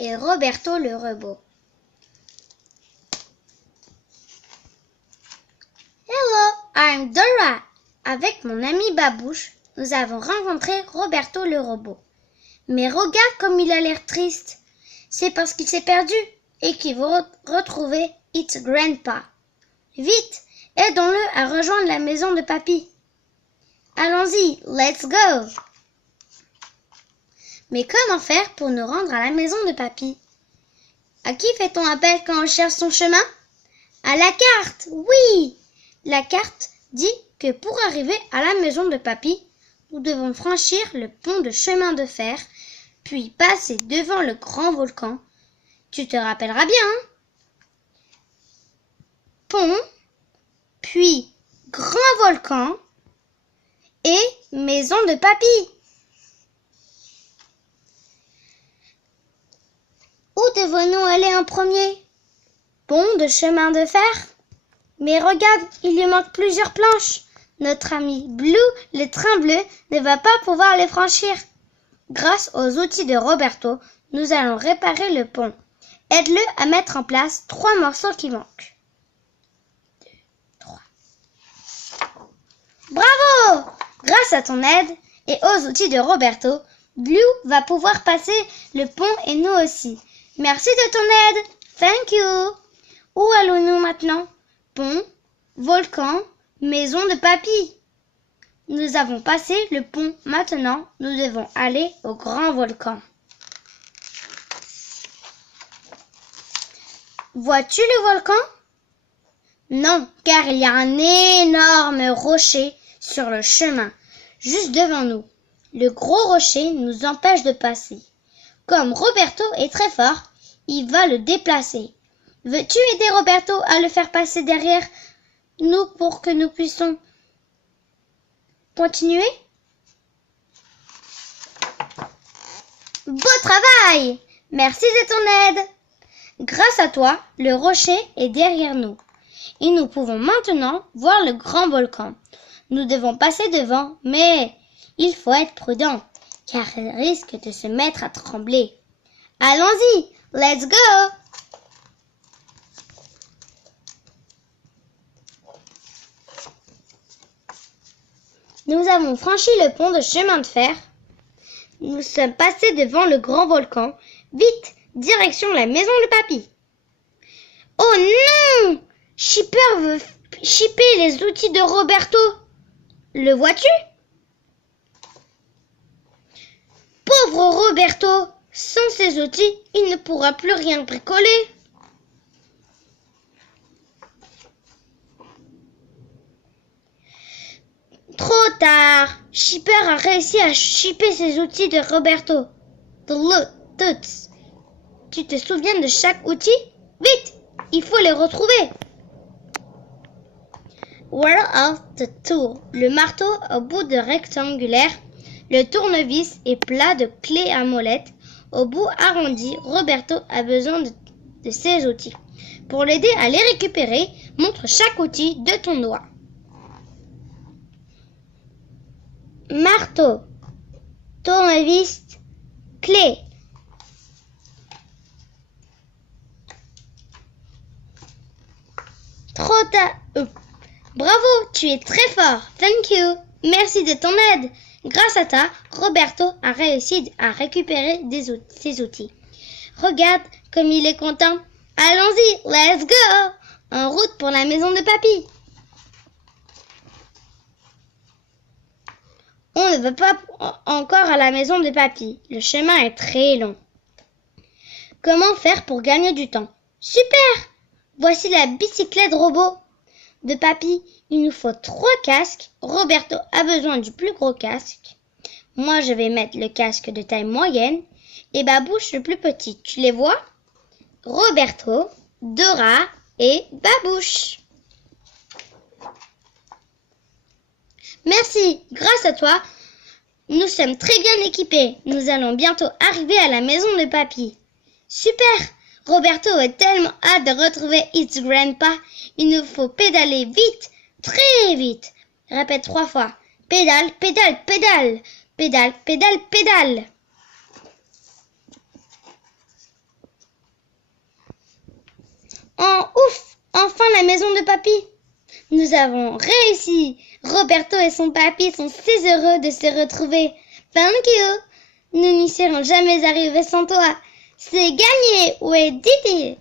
et Roberto le robot. Hello, I'm Dora. Avec mon ami Babouche, nous avons rencontré Roberto le robot. Mais regarde comme il a l'air triste. C'est parce qu'il s'est perdu et qu'il veut retrouver Its Grandpa. Vite, aidons-le à rejoindre la maison de Papy. Allons-y, let's go. Mais comment faire pour nous rendre à la maison de Papy? À qui fait-on appel quand on cherche son chemin? À la carte, oui! La carte dit que pour arriver à la maison de Papy, nous devons franchir le pont de chemin de fer, puis passer devant le grand volcan. Tu te rappelleras bien, hein? Pont, puis grand volcan et maison de Papy. Où devons-nous aller en premier? Pont de chemin de fer? Mais regarde, il lui manque plusieurs planches. Notre ami Blue, le train bleu, ne va pas pouvoir les franchir. Grâce aux outils de Roberto, nous allons réparer le pont. Aide-le à mettre en place 3 morceaux qui manquent. 2, 3. Bravo! Grâce à ton aide et aux outils de Roberto, Blue va pouvoir passer le pont et nous aussi. Merci de ton aide. Thank you. Où allons-nous maintenant? Pont, volcan, maison de Papy. Nous avons passé le pont. Maintenant, nous devons aller au grand volcan. Vois-tu le volcan? Non, car il y a un énorme rocher sur le chemin, juste devant nous. Le gros rocher nous empêche de passer. Comme Roberto est très fort, il va le déplacer. Veux-tu aider Roberto à le faire passer derrière nous pour que nous puissions continuer? Beau travail! Merci de ton aide! Grâce à toi, le rocher est derrière nous et nous pouvons maintenant voir le grand volcan. Nous devons passer devant, mais il faut être prudent car il risque de se mettre à trembler. Allons-y, let's go! Nous avons franchi le pont de chemin de fer. Nous sommes passés devant le grand volcan. Vite, direction la maison de Papy. Oh non! Shipper veut shipper les outils de Roberto. Le vois-tu? Pauvre Roberto! Sans ses outils, il ne pourra plus rien bricoler. Trop tard! Shipper a réussi à shipper ses outils de Roberto. Tu te souviens de chaque outil? Vite! Il faut les retrouver! Where are the tools? Le marteau au bout de rectangulaire. Le tournevis est plat de clés à molette. Au bout arrondi, Roberto a besoin de ses outils. Pour l'aider à les récupérer, montre chaque outil de ton doigt. Marteau, tournevis, clé. Trop tard. Bravo, tu es très fort. Thank you. Merci de ton aide. Grâce à toi, Roberto a réussi à récupérer ses outils. Regarde comme il est content. Allons-y, let's go. En route pour la maison de Papy. On ne va pas encore à la maison de Papy. Le chemin est très long. Comment faire pour gagner du temps? Super! Voici la bicyclette robot de Papy. Il nous faut 3 casques. Roberto a besoin du plus gros casque. Moi, je vais mettre le casque de taille moyenne et Babouche le plus petit. Tu les vois? Roberto, Dora et Babouche. Merci, grâce à toi, nous sommes très bien équipés. Nous allons bientôt arriver à la maison de Papy. Super! Roberto a tellement hâte de retrouver Its Grandpa. Il nous faut pédaler vite, très vite. Répète 3 fois. Pédale, pédale, pédale. Pédale, pédale, pédale. maison de papy. Nous avons réussi. Roberto et son papy sont si heureux de se retrouver. Thank you. Nous n'y serons jamais arrivés sans toi. C'est gagné. Où est Didi?